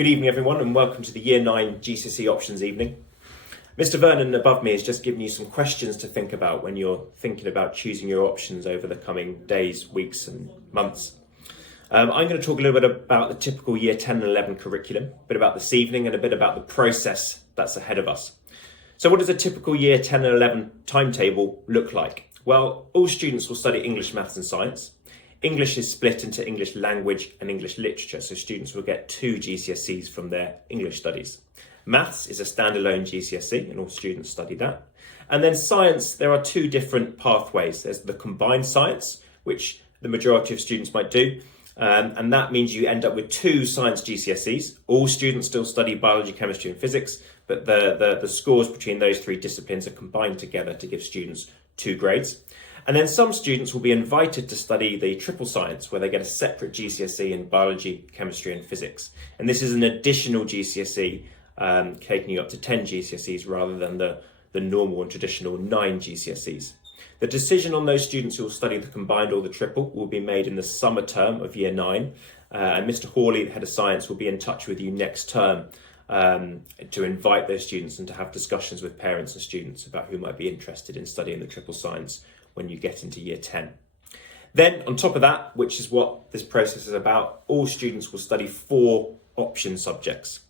Good evening everyone and welcome to the Year 9 GCSE Options evening. Mr Vernon above me has just given you some questions to think about when you're thinking about choosing your options over the coming days, weeks and months. I'm going to talk a little bit about the typical Year 10 and 11 curriculum, a bit about this evening and a bit about the process that's ahead of us. So what does a typical Year 10 and 11 timetable look like? Well, all students will study English, Maths and Science. English is split into English language and English literature, so students will get 2 GCSEs from their English studies. Maths is a standalone GCSE and all students study that. And then science, there are 2 different pathways. There's the combined science, which the majority of students might do, and that means you end up with 2 science GCSEs. All students still study biology, chemistry and physics, but the scores between those 3 disciplines are combined together to give students 2 grades. And then some students will be invited to study the triple science, where they get a separate GCSE in biology, chemistry and physics. And this is an additional GCSE, taking you up to 10 GCSEs rather than the normal and traditional 9 GCSEs. The decision on those students who will study the combined or the triple will be made in the summer term of Year 9. And Mr Hawley, the Head of Science, will be in touch with you next term to invite those students and to have discussions with parents and students about who might be interested in studying the triple science when you get into Year 10. Then on top of that, which is what this process is about, all students will study 4 option subjects.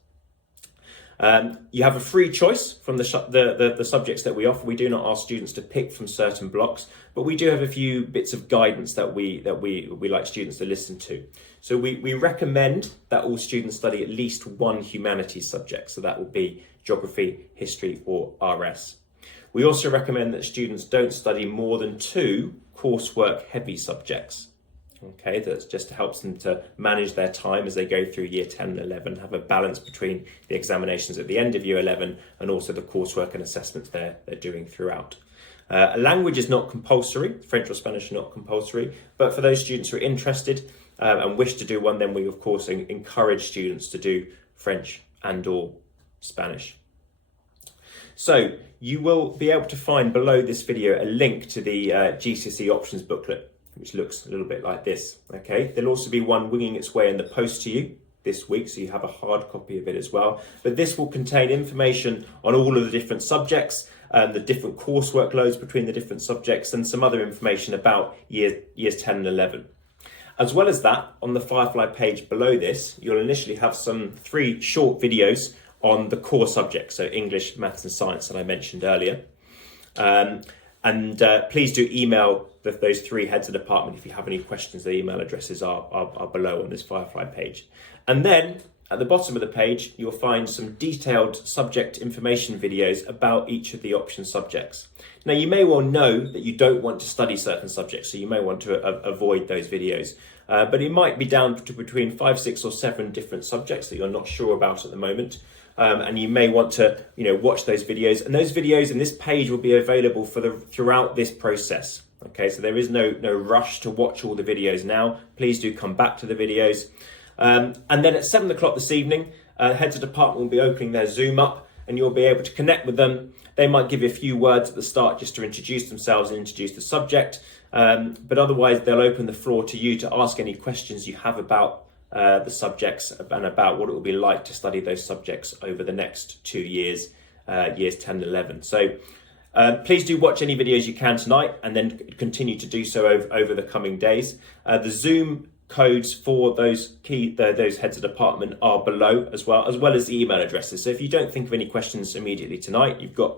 You have a free choice from the subjects that we offer. We do not ask students to pick from certain blocks, but we do have a few bits of guidance that we like students to listen to. So we recommend that all students study at least 1 humanities subject. So that will be geography, history or RS. We also recommend that students don't study more than 2 coursework heavy subjects. Okay, that's just helps them to manage their time as they go through Year 10 and 11, have a balance between the examinations at the end of Year 11 and also the coursework and assessments they're doing throughout. A language is not compulsory, French or Spanish are not compulsory, but for those students who are interested and wish to do one, then we of course encourage students to do French and or Spanish. So you will be able to find below this video a link to the GCSE options booklet, which looks a little bit like this. Okay, there'll also be one winging its way in the post to you this week, so you have a hard copy of it as well. But this will contain information on all of the different subjects, the different coursework loads between the different subjects, and some other information about years 10 and 11. As well as that, on the Firefly page below this, you'll initially have some 3 short videos on the core subjects, so English, Maths and Science that I mentioned earlier. Please do email those 3 heads of department if you have any questions. The email addresses are below on this Firefly page. And then at the bottom of the page, you'll find some detailed subject information videos about each of the option subjects. Now, you may well know that you don't want to study certain subjects, so you may want to avoid those videos. But it might be down to between 5, 6 or 7 different subjects that you're not sure about at the moment. And you may want to, watch those videos. And those videos and this page will be available throughout this process. Okay, so there is no rush to watch all the videos now. Please do come back to the videos. And then at 7 o'clock this evening, heads of department will be opening their Zoom up and you'll be able to connect with them. They might give you a few words at the start just to introduce themselves and introduce the subject. But otherwise, they'll open the floor to you to ask any questions you have about the subjects and about what it will be like to study those subjects over the next 2 years, years 10 and 11. So please do watch any videos you can tonight and then continue to do so over the coming days. The Zoom codes for those heads of department are below as well as the email addresses. So if you don't think of any questions immediately tonight, you've got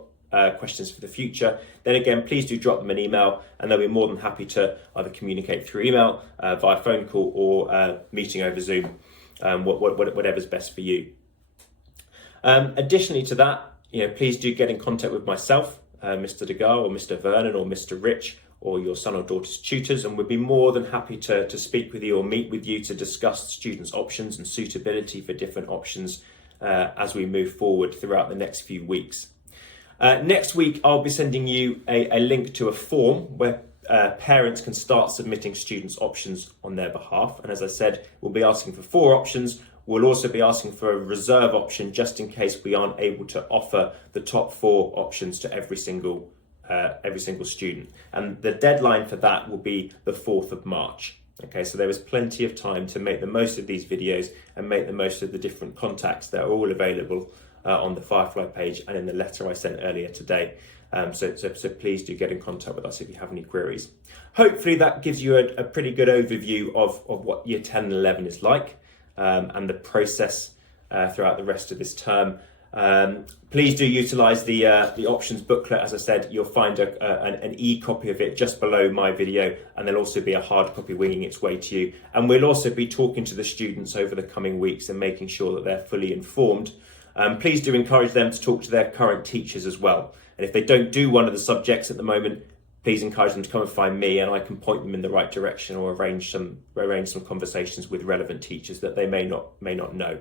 questions for the future, then again, please do drop them an email and they'll be more than happy to either communicate through email, via phone call or meeting over Zoom, whatever's best for you. Additionally to that, please do get in contact with myself, Mr. Degar or Mr. Vernon or Mr. Rich or your son or daughter's tutors, and we'd be more than happy to speak with you or meet with you to discuss students' options and suitability for different options as we move forward throughout the next few weeks. Next week, I'll be sending you a link to a form where parents can start submitting students' options on their behalf. And as I said, we'll be asking for 4 options. We'll also be asking for a reserve option just in case we aren't able to offer the top 4 options to every single student. And the deadline for that will be the 4th of March. Okay, so there was plenty of time to make the most of these videos and make the most of the different contacts that are all available on the Firefly page and in the letter I sent earlier today. So please do get in contact with us if you have any queries. Hopefully that gives you a pretty good overview of what Year 10 and 11 is like and the process throughout the rest of this term. Please do utilise the options booklet. As I said, you'll find an e-copy of it just below my video, and there'll also be a hard copy winging its way to you. And we'll also be talking to the students over the coming weeks and making sure that they're fully informed. Please do encourage them to talk to their current teachers as well. And if they don't do one of the subjects at the moment, please encourage them to come and find me, and I can point them in the right direction or arrange some conversations with relevant teachers that they may not know.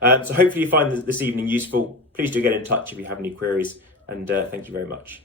So hopefully you find this evening useful. Please do get in touch if you have any queries, and thank you very much.